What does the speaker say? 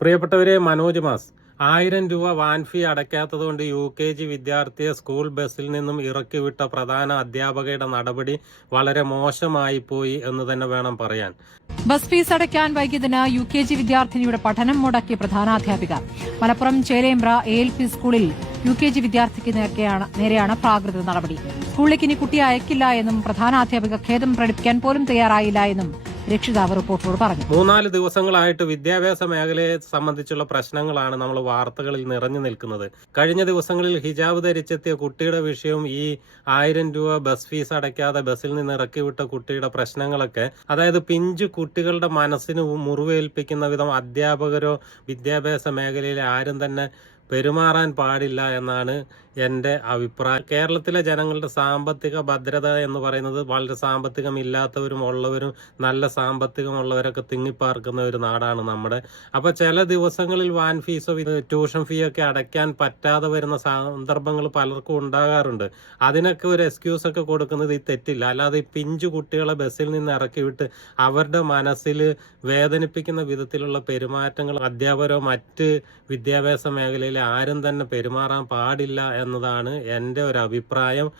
പ്രിയപ്പെട്ടവരെ മനോജ് മാസ്. ആയിരം രൂപ വാൻ ഫീ അടയ്ക്കാത്തതുകൊണ്ട് യു കെ ജി വിദ്യാർത്ഥിയെ സ്കൂൾ ബസ്സിൽ നിന്നും ഇറക്കിവിട്ട പ്രധാന അധ്യാപകയുടെ നടപടി വളരെ മോശമായി പോയി എന്ന് തന്നെ വേണം പറയാൻ. ബസ് ഫീസ് അടയ്ക്കാൻ വൈകിയതിന് യു കെ ജി വിദ്യാർത്ഥിനിയുടെ പഠനം മുടക്കിയ പ്രധാനാധ്യാപിക. Malappuram Chelembra A L P സ്കൂളിൽ യു കെ ജി വിദ്യാർത്ഥിക്ക് നേരെയാണ് പ്രാകൃത നടപടി. സ്കൂളിലേക്ക് ഇനി കുട്ടിയെ അയക്കില്ല എന്നും പ്രധാനാധ്യാപിക ഖേദം പ്രകടിപ്പിക്കാൻ പോലും തയ്യാറായില്ല എന്നും രക്ഷിതാവ് റിപ്പോർട്ടോട് പറഞ്ഞു. മൂന്നാൽ ദിവസങ്ങളായിട്ട് വിദ്യാഭ്യാസ മേഖലയെ സംബന്ധിച്ചുള്ള പ്രശ്നങ്ങളാണ് നമ്മൾ വാർത്തകളിൽ നിറഞ്ഞു നിൽക്കുന്നത്. കഴിഞ്ഞ ദിവസങ്ങളിൽ ഹിജാബ് ധരിച്ചെത്തിയ കുട്ടിയുടെ വിഷയവും ഈ ആയിരം രൂപ ബസ് ഫീസ് അടയ്ക്കാതെ ബസ്സിൽ നിന്ന് ഇറക്കിവിട്ട കുട്ടിയുടെ പ്രശ്നങ്ങളൊക്കെ അതായത് പിഞ്ചു കുട്ടികളുടെ മനസ്സിന് മുറിവേൽപ്പിക്കുന്ന വിധം അധ്യാപകരോ വിദ്യാഭ്യാസ മേഖലയിലെ ആരും തന്നെ പെരുമാറാൻ പാടില്ല എന്നാണ് എന്റെ അഭിപ്രായം. കേരളത്തിലെ ജനങ്ങളുടെ സാമ്പത്തിക ഭദ്രത എന്ന് പറയുന്നത് വളരെ സാമ്പത്തികം ഇല്ലാത്തവരും ഉള്ളവരും നല്ല സാമ്പത്തികമുള്ളവരൊക്കെ തിങ്ങിപ്പാർക്കുന്ന ഒരു നാടാണ് നമ്മുടെ. അപ്പോൾ ചില ദിവസങ്ങളിൽ വാൻ ഫീസോ ട്യൂഷൻ ഫീ ഒക്കെ അടയ്ക്കാൻ പറ്റാതെ വരുന്ന സന്ദർഭങ്ങൾ പലർക്കും ഉണ്ടാകാറുണ്ട്. അതിനൊക്കെ ഒരു എക്സ്ക്യൂസ് ഒക്കെ കൊടുക്കുന്നത് ഈ തെറ്റില്ല. അല്ലാതെ ഈ പിഞ്ചു കുട്ടികളെ ബസ്സിൽ നിന്ന് ഇറക്കി വിട്ട് അവരുടെ മനസ്സിൽ വേദനിപ്പിക്കുന്ന വിധത്തിലുള്ള പെരുമാറ്റങ്ങൾ അധ്യാപകരോ മറ്റ് വിദ്യാഭ്യാസ മേഖലയിലെ ആരും തന്നെ പെരുമാറാൻ പാടില്ല എന്നതാണ് എന്റെ ഒരു അഭിപ്രായം.